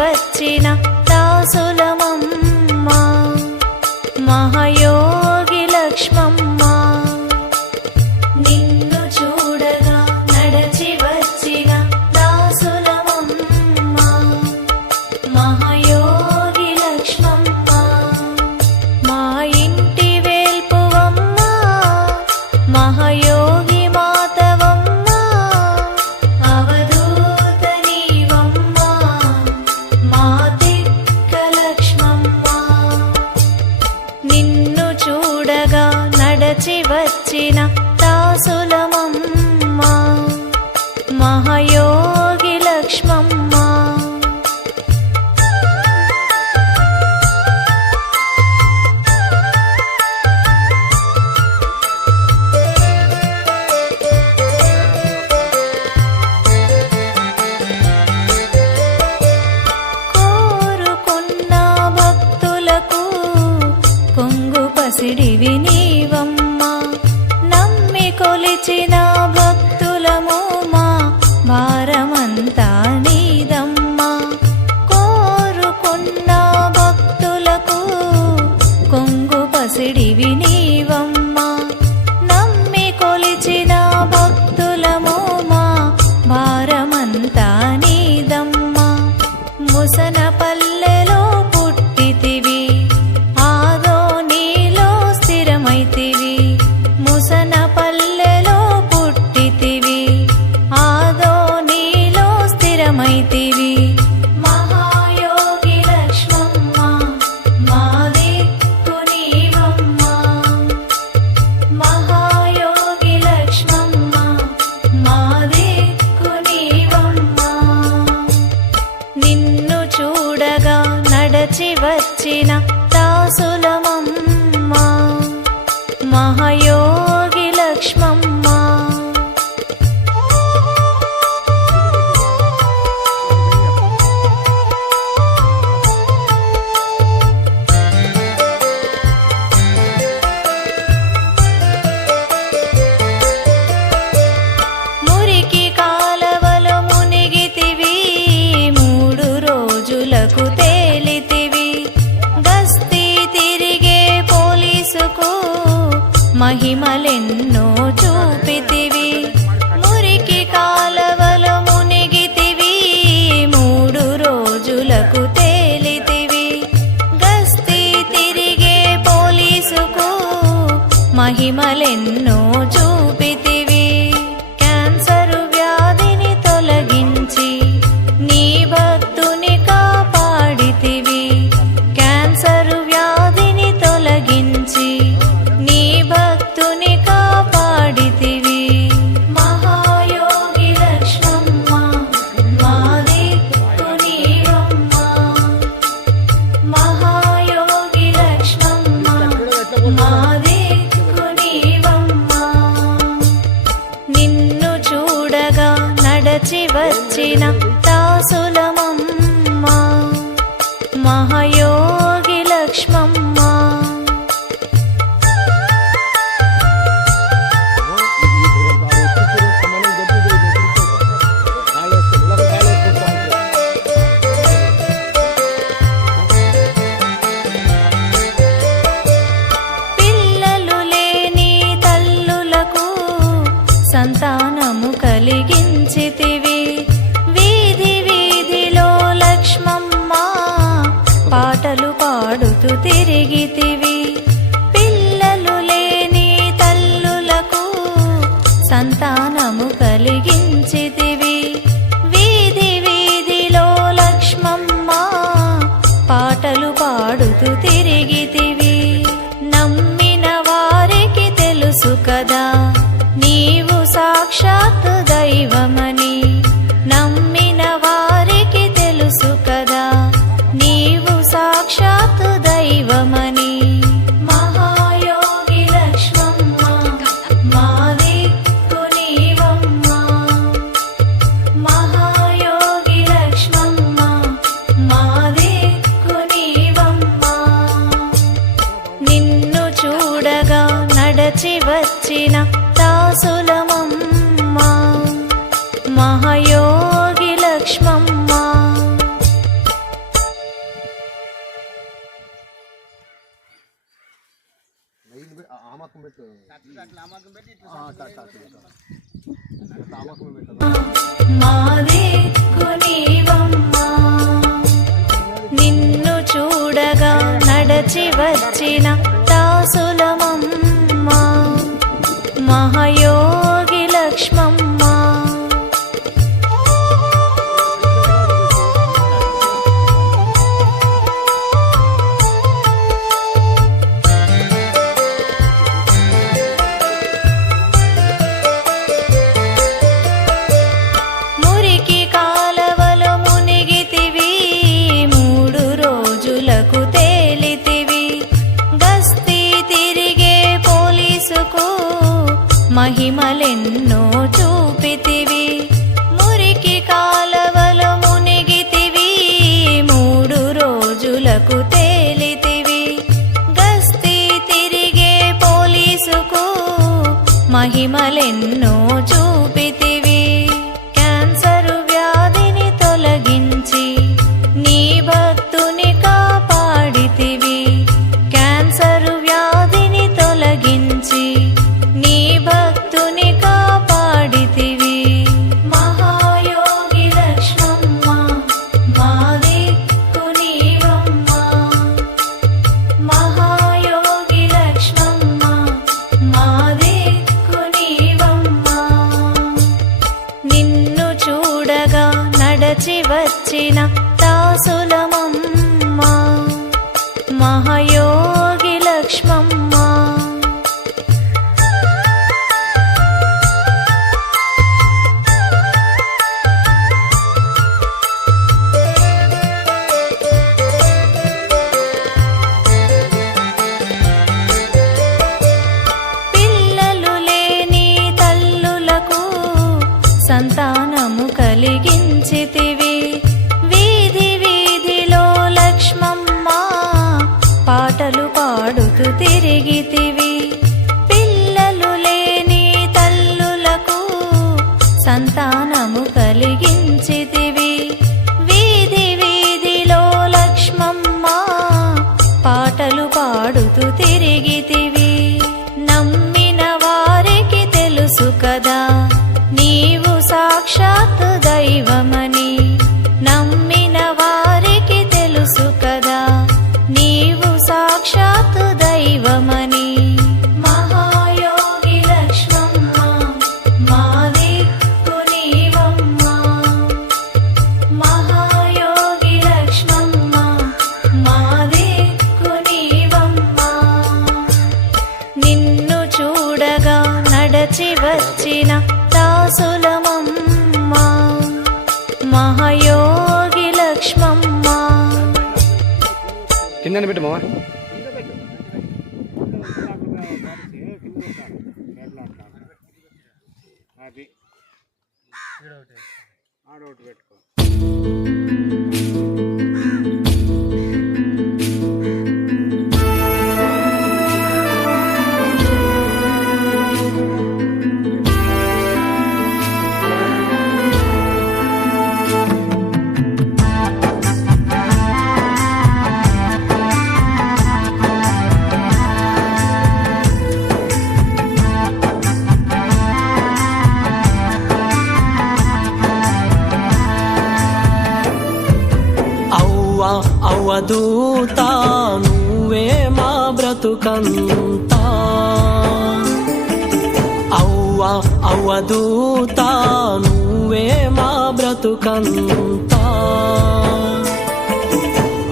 వచ్చిన కొలిచిన భక్తులము మా భారమ మహిమలెన్నో ఆమాకం పెట్టు. ఆమాకం పెట్టి ఆమాకం చూడగా నడచి వచ్చిన మహిమలెన్నో చూపితివి. మురికి కాలవలు మునిగితివి. మూడు రోజులకు తేలితివి. గస్తీ తిరిగే పోలీసుకు మహిమలెన్నో అది. ఆడొకటి పెట్టుకో. బ్రతుకంతా నువ్వే మా బ్రతుకంతా. అవ్వ అవ్వదూతా నువ్వే మా బ్రతుకంతా.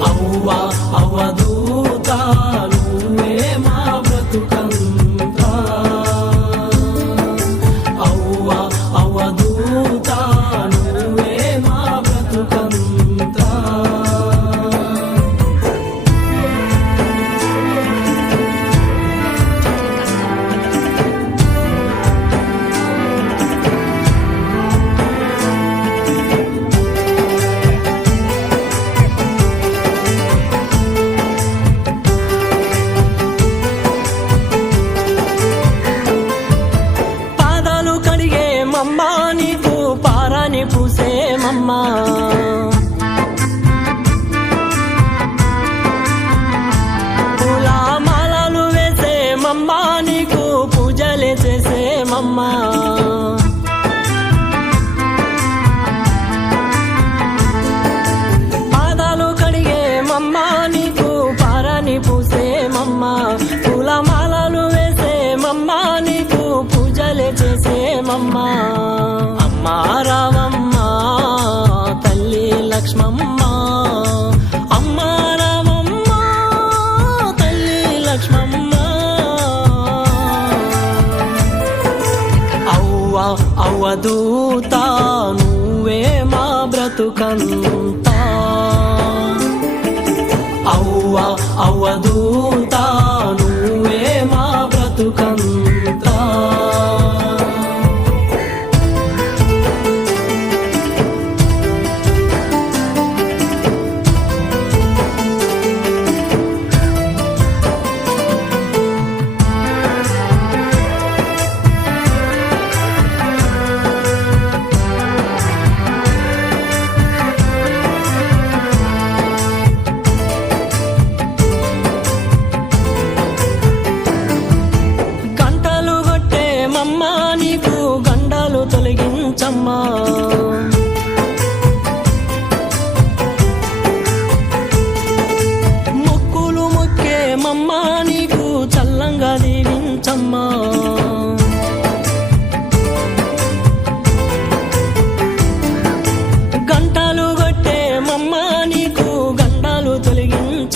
అవ్వ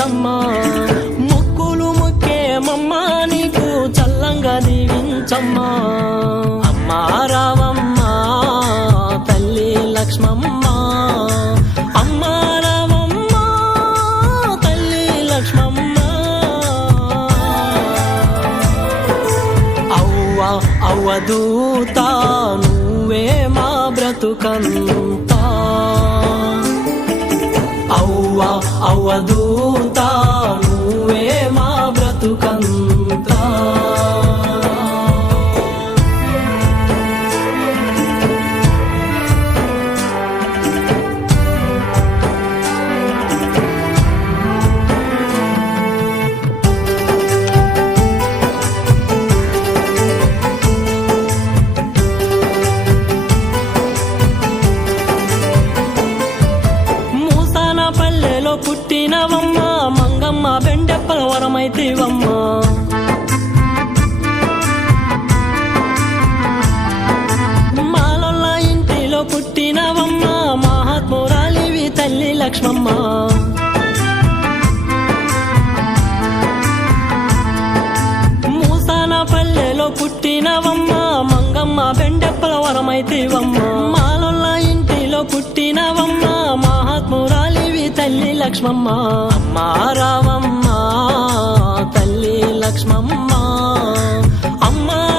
some more. tocando. తల్లి లక్ష్మమ్మ. మూసాన పల్లెలో పుట్టినవమ్మ మంగమ్మ బెండెప్పల వరమైతేవమ్మ. మాలొల్ల ఇంటిలో పుట్టినవమ్మ మహాత్మురాలివి తల్లి లక్ష్మమ్మ. అమ్మా తల్లి లక్ష్మమ్మ. అమ్మా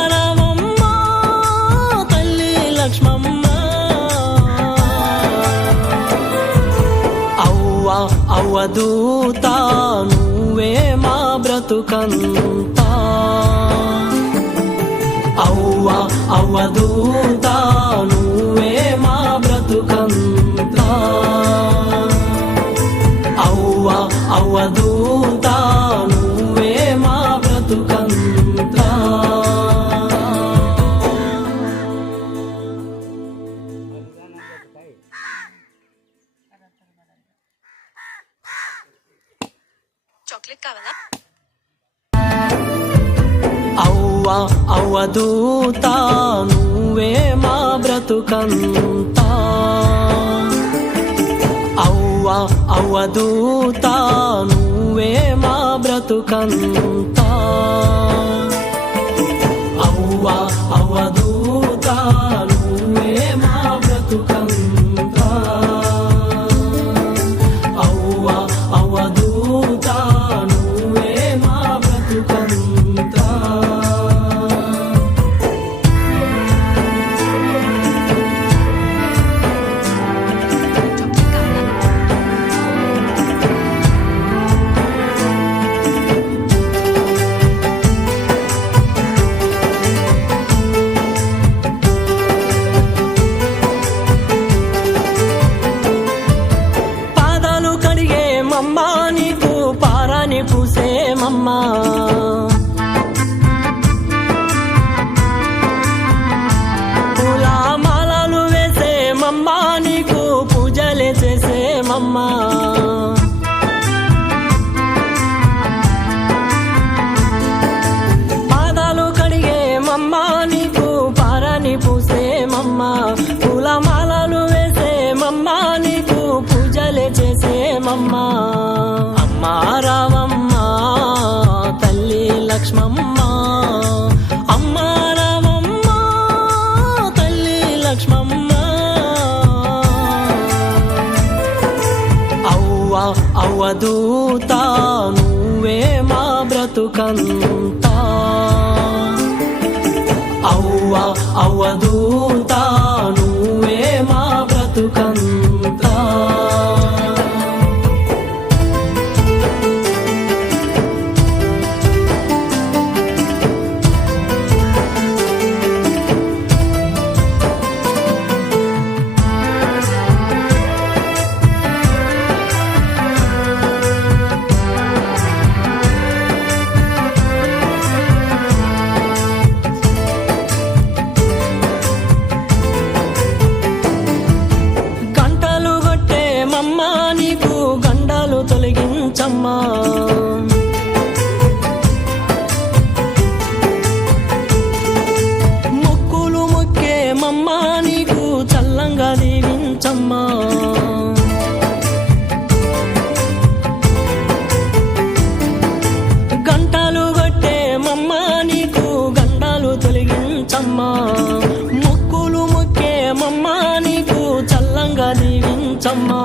దేవదూత నువ్వే మా బ్రతుకంత. అవ్వదూత నువ్వే మా బ్రతుకంత. అవ్వ అవ్వదూతా దేవదూత నువ్వే మా బ్రతుకంతా. అవ్వ అవ్వదూత నువ్వే మా బ్రతుకంతా. అవ్వ దీవించమ్మా అమ్మా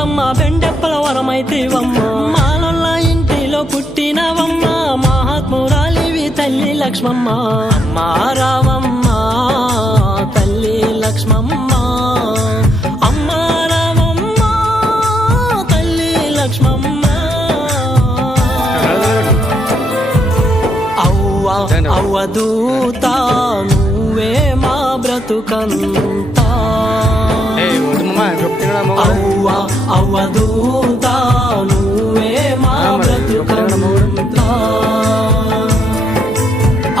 మంగమ్మ బెండెప్పల వరమైతివమ్మ. మాలల్ల ఇంటిలో పుట్టినవమ్మ మహాత్మురాలివి తల్లి లక్ష్మమ్మ. అమ్మా రావమ్మ తల్లి లక్ష్మమ్మ. అమ్మా రావమ్మ తల్లి లక్ష్మమ్మ. అవ్వ? అవ్వదూత నువ్వే మా బ్రతుకంతా. అవ్వ అవ్వదూత నువ్వే మా బ్రతుకంతా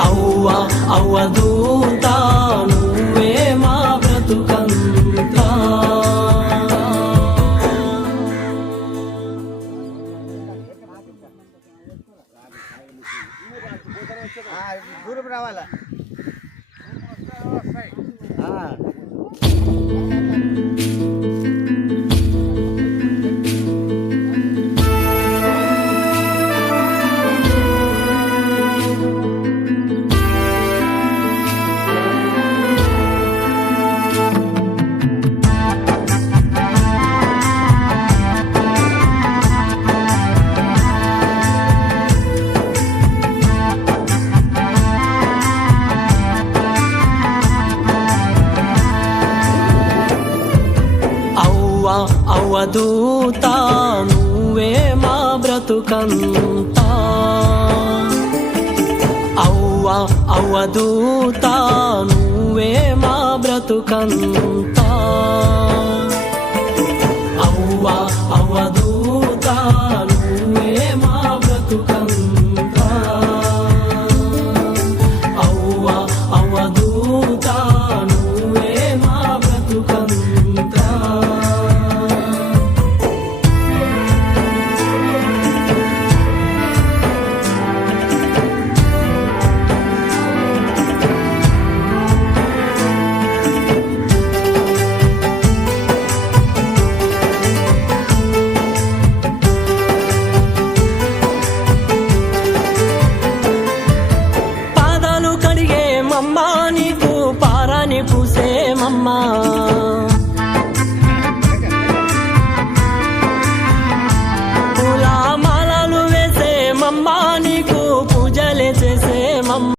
అవ్వ అవ్వదూత నువ్వే మా బ్రతుకంతా. అవ్వ అవ్వదూత నువ్వే మా బ్రతుకంతా.